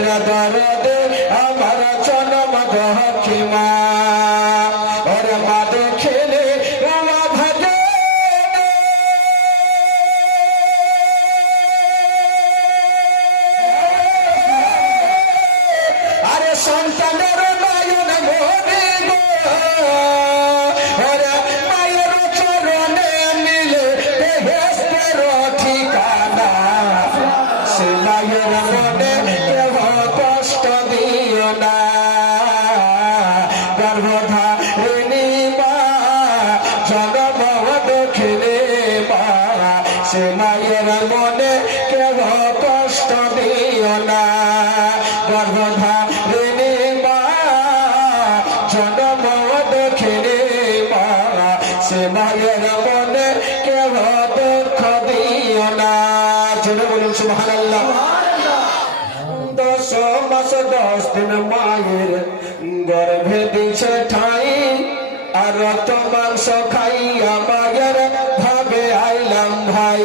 দুঃখের দরদি সে মায়ের মনে, কেহ কষ্ট দিও না। গর্ভধারিণী মা, জনম দক্ষিণে মা। সে মায়ের মনে, কেহ দুঃখ দিও না। জোরে বলুন, সুবহানাল্লাহ। দশ মাস, দশ দিন মায়ের গর্ভে দিছে ঠাই, আর রক্ত মাংস খাইয়া ভাই,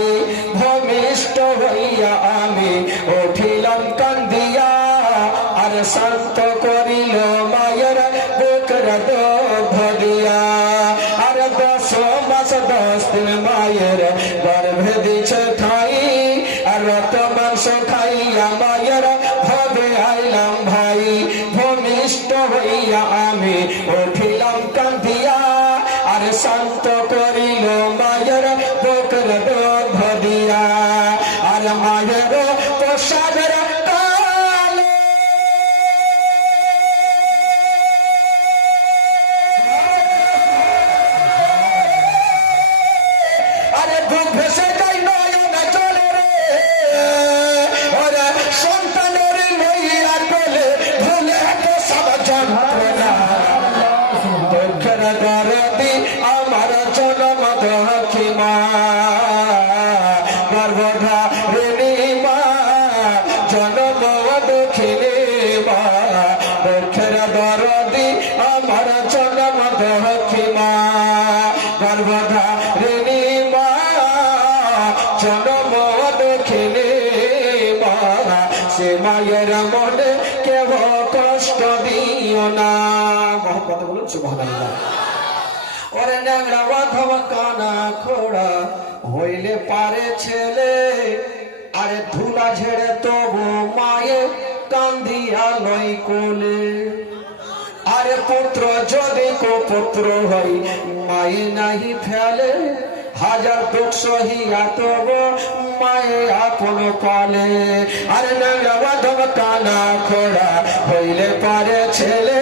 ভূমিষ্ঠ হইয়া আমি উঠিলাম কান্দিয়া, আর শান্ত করিল মায়ের বুকের ধরিয়া আর দশ মাস, দশ দিন মায়ের গর্ভে দিছে ঠাই, আর রক্ত মাংস খাইয়া মায়ের ভাবে আইলাম ভাই, ভূমিষ্ঠ হইয়া আমি শান্ত করিল মায়ের বুকের জনম দক্ষিণী মা সে মায়ের মনে কেব কষ্ট দিও না। মোহাম্মদ বলুন সুবহানাল্লাহ। ওরে ন্যাংরা অথবা কানা খোড়া, হইলে পারে ছেলে। আরে ধুলা ঝেড়ে তবু মায়ে কান্দিয়া লই কোলে। আরে পুত্র, যদি কো পুত্র হই, মায়ে নাহি ফেলে। হাজার দুঃখ সহিয়া তব মায়ে আপন পালে আরে অথবা কানা খোড়া, হইলে পারে ছেলে।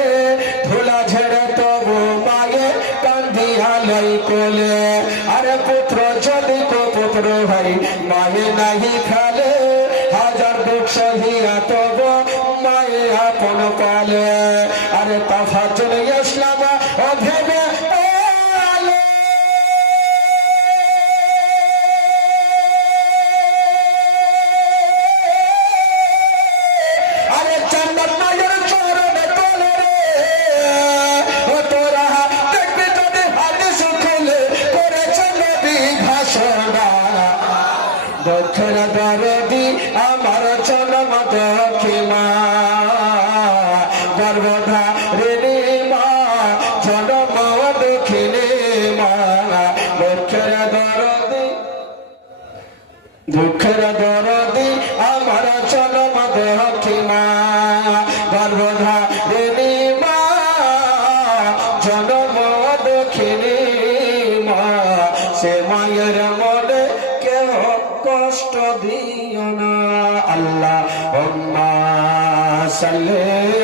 ধুলা ঝেড়ে তবু মায়ে কান্দিয়া লই কোলে। আরে পুত্র, যদি কো পুত্র ভাই, মায়ে নাহি খালে। হাজার দুঃখ সহিয়া তব মায়ে আপন পালে দরদি আমার জন্ম দক্ষিমা গর্ভধারিণী মা, জন্ম দক্ষিণী মা। দক্ষিণ দরদি, দুঃখের দরদি, আমার জন্ম দক্ষিমা গর্ভধারিণী কষ্ট দিও না। আল্লাহ সাল্লি